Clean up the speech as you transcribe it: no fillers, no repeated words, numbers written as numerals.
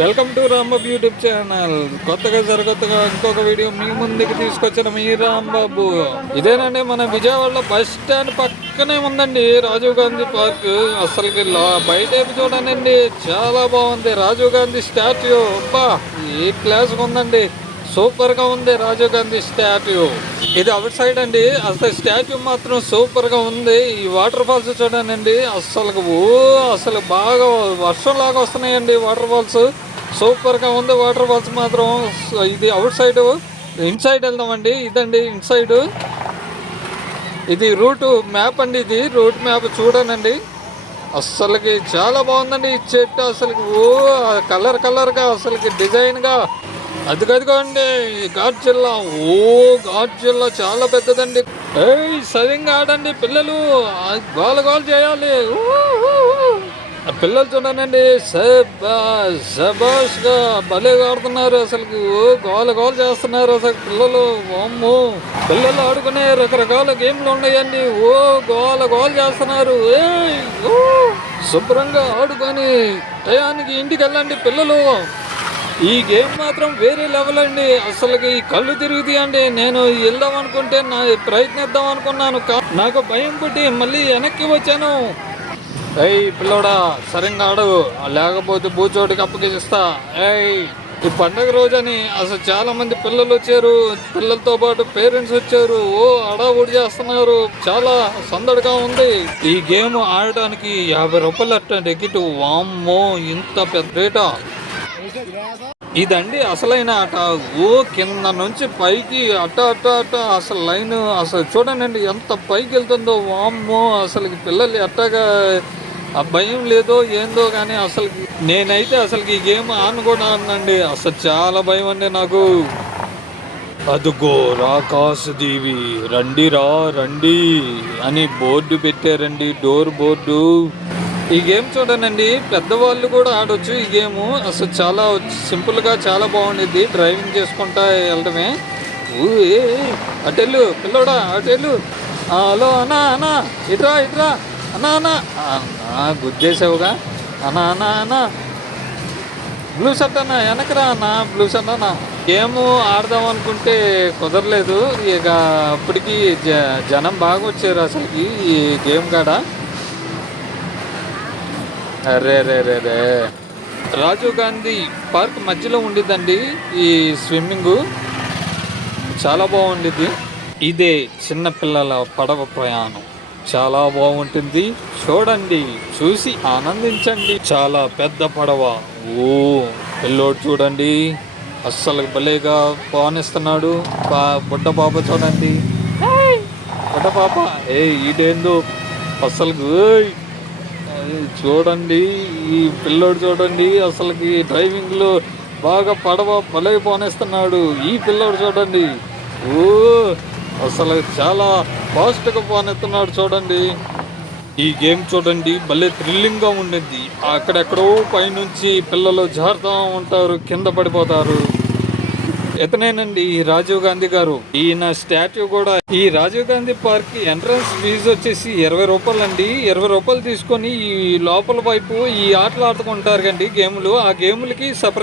Welcome to Rambabu YouTube channel. కొత్తగా సరికొత్తగా ఇంకొక వీడియో మీ ముందుకు తీసుకొచ్చిన మీ రాంబాబు. ఇదేనండి మన విజయవాడలో బస్ స్టాండ్ పక్కనే ఉందండి రాజీవ్ గాంధీ పార్క్. అసలుకి బయట చూడండి, చాలా బాగుంది. రాజీవ్ గాంధీ స్టాట్యూ అబ్బా ఏ క్లాస్ ఉందండి, సూపర్ గా ఉంది రాజీవ్ గాంధీ స్టాట్యూ. ఇది అవుట్ సైడ్ అండి, అసలు స్టాట్యూ మాత్రం సూపర్ గా ఉంది. ఈ వాటర్ ఫాల్స్ చూడండి, అసలు బాగా వర్షం లాగా వస్తున్నాయండి వాటర్ ఫాల్స్. సూపర్ గా ఉంది వాటర్ ఫాల్స్ మాత్రం. ఇది అవుట్ సైడ్, ఇన్ సైడ్ వెళ్దామండి. ఇదండి ఇన్ సైడ్, ఇది రూట్ మ్యాప్ అండి. ఇది రూట్ మ్యాప్ చూడనండి, అస్సలకి చాలా బాగుందండి. ఈ చెట్టు అసలుకి కలర్ గా అసలుకి డిజైన్ గా అదిగదిగోండి ఘాట్ జిల్లా. ఘాట్ జిల్లా చాలా పెద్దదండి. సరిగ్గా ఆడండి పిల్లలు, గోల చేయాలి. పిల్లలు చూడండి, శబాష్ గా భలేగా ఆడుతున్నారు. అసలుకి గోల చేస్తున్నారు అసలు పిల్లలు. అమ్మో, పిల్లలు ఆడుకునే రకరకాల గేమ్లు ఉన్నాయండి. గోల చేస్తున్నారు. శుభ్రంగా ఆడుకొని టయానికి ఇంటికి వెళ్ళండి పిల్లలు. ఈ గేమ్ మాత్రం వేరే లెవెల్ అండి. అసలుకి కళ్ళు తిరుగుతాయండి. నేను వెళ్దాం అనుకుంటే ప్రయత్నిద్దాం అనుకున్నాను, నాకు భయం పుట్టి మళ్ళీ వెనక్కి వచ్చాను. పిల్లోడా సరిగ్గా ఆడు, లేకపోతే బూచోటికి అప్పగిస్తా. ఈ పండగ రోజని అసలు చాలా మంది పిల్లలు వచ్చారు, పిల్లలతో పాటు పేరెంట్స్ వచ్చారు. అడావుడి చేస్తున్నారు, చాలా సందడిగా ఉంది. ఈ గేమ్ ఆడటానికి 50 రూపాయలు అట్ట టికెట్. వామ్మో, ఇంత పెద్ద రేటా. ఇదండి అసలైన ఆట. కింద నుంచి పైకి అట్ట అసలు లైన్ అసలు చూడండి ఎంత పైకి వెళ్తుందో. వామ్మో, అసలు పిల్లలు ఎట్టగా ఆ భయం లేదో ఏందో కానీ అసలు నేనైతే అసలు ఈ గేమ్ ఆన్ కూడా ఆడినండి. అసలు చాలా భయం అండి నాకు. అదుగో రాకాశదేవి రండి అని బోర్డు పెట్టారండి, డోర్ బోర్డు. ఈ గేమ్ చూడనండి, పెద్దవాళ్ళు కూడా ఆడొచ్చు ఈ గేమ్. అసలు చాలా సింపుల్గా చాలా బాగుండిద్ది, డ్రైవింగ్ చేసుకుంటా వెళ్ళడమే. అటెళ్ళు పిల్లోడా, అటెళ్ళు. హలో అన్నా ఇట్రా అన్నా గుద్దేసావుగా. అన్నా బ్లూ షర్ట్ అన్న వెనకరా అన్న, బ్లూ షర్ట్ అన్న. గేమ్ ఆడదాం అనుకుంటే కుదరలేదు. ఇక అప్పటికి జనం బాగా వచ్చారు అసలుకి ఈ గేమ్ కాడ. రే రాజీవ్ గాంధీ పార్క్ మధ్యలో ఉండిద్దండి ఈ స్విమ్మింగ్, చాలా బాగుండిద్ది. ఇదే చిన్నపిల్లల పడవ ప్రయాణం, చాలా బాగుంటుంది. చూడండి, చూసి ఆనందించండి. చాలా పెద్ద పడవ. పిల్లోడు చూడండి అస్సలు భలేగా పానిస్తున్నాడు. బుడ్డ పాప చూడండి, బుడ్డ పాప ఈడేందో అస్సలు. చూడండి ఈ పిల్లోడు చూడండి, అసలుకి డ్రైవింగ్ లో బాగా పడవ భలే పోనేస్తున్నాడు. ఈ పిల్లోడు చూడండి, అసలు చాలా ఫాస్ట్ గా పోనెత్తున్నాడు చూడండి. ఈ గేమ్ చూడండి భలే థ్రిల్లింగ్ గా ఉండింది. అక్కడెక్కడో పైనుంచి పిల్లలు జారుతూ ఉంటారు, కింద పడిపోతారు. ఇతనేనండి రాజీవ్ గాంధీ గారు. ఈయన స్టాట్యూ కూడా. ఈ Rajiv Gandhi park entrance fee వచ్చేసి 20 రూపాయలు అండి. 20 రూపాయలు తీసుకొని ఈ లోపల వైపు ఈ ఆటలు ఆడుకుంటారు కండి గేములు. ఆ గేములకి సపరేట్